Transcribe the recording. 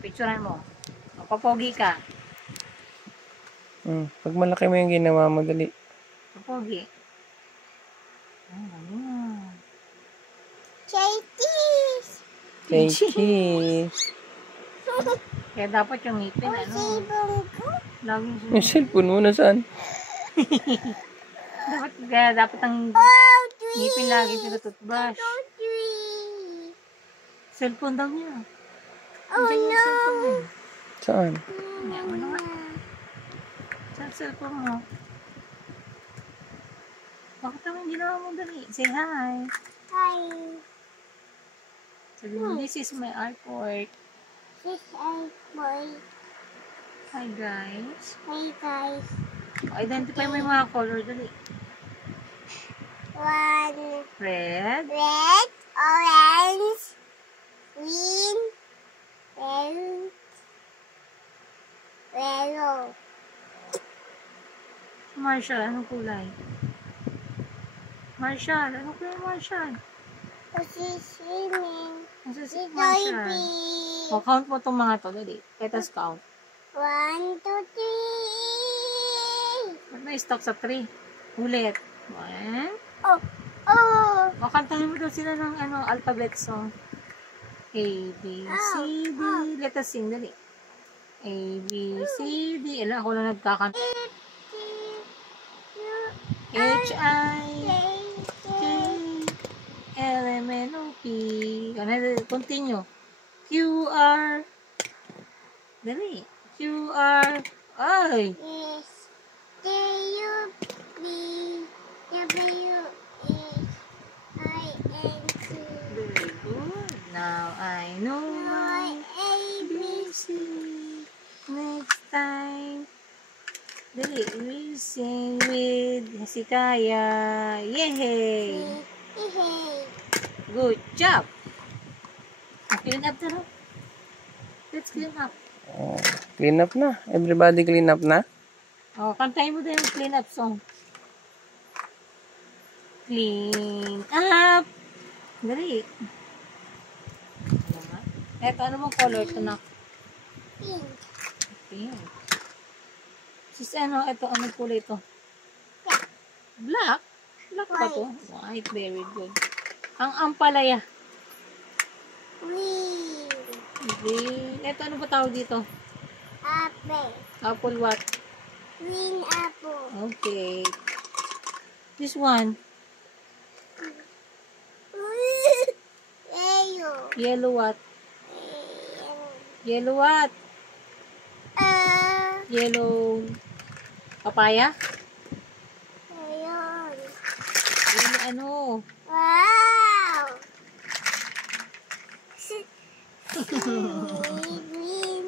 Picturean mo. Papogi ka. Pag malaki mo yung ginawa mo, dali. Papogi. Ayan. Cheese. Kaya dapat yung ngipin, ano? Laging Yung cellphone mo nasaan? dapat ang ngipin lagi pinatutbrush. Cellphone daw niya. Andiyan yung cellphone niya. Saan? Ayan, ano nga? Saan cellphone mo? Bakit naman ginawa mo dali? Say hi. Hi. Sabi mo, this is my artwork. This is boy. Hi guys. Hey guys. Identify mo yung mga color dali. One. Red. Red, orange, green, yellow. Marshall, anong kulay? Marshall, anong kulay Marshall? Kasi swimming. Nasa si Marshall. O, count mo itong mga to, dali. Let us count. 1, 2, 3. Ba't may stock sa 3? Ulit. 1. Oh. O, kantahin mo daw sila ng alphabet song. A, B, C, D. Let us sing, dali. A, B, C, D. Alam, ako lang nagkakanta. H, I, K, L, M, N, O, P. Continue. Q, R. Dali. Q, R. Ay! Yes. T, U, B, W, X, I, N, T. Very good. Now I know my ABC. Next time. Dali, we sing with si Kaya. Yay! Good job! Clean up na. Let's clean up. Clean up na. Everybody clean up na. Kantahin mo din yung clean up song. Clean up! Dali. Eto, ano mong color ito na? Pink. Pink. Sis, ito, anong kulay ito? Black? Black ba ito? White, very good. Ang ampalaya. Green. Green. Ito, ano ba tawag dito? Apple. Apple what? Green apple. Okay. This one? Yellow. Yellow what? Yellow what? Yellow papaya? Ayun. Yellow ano? Wow! Green.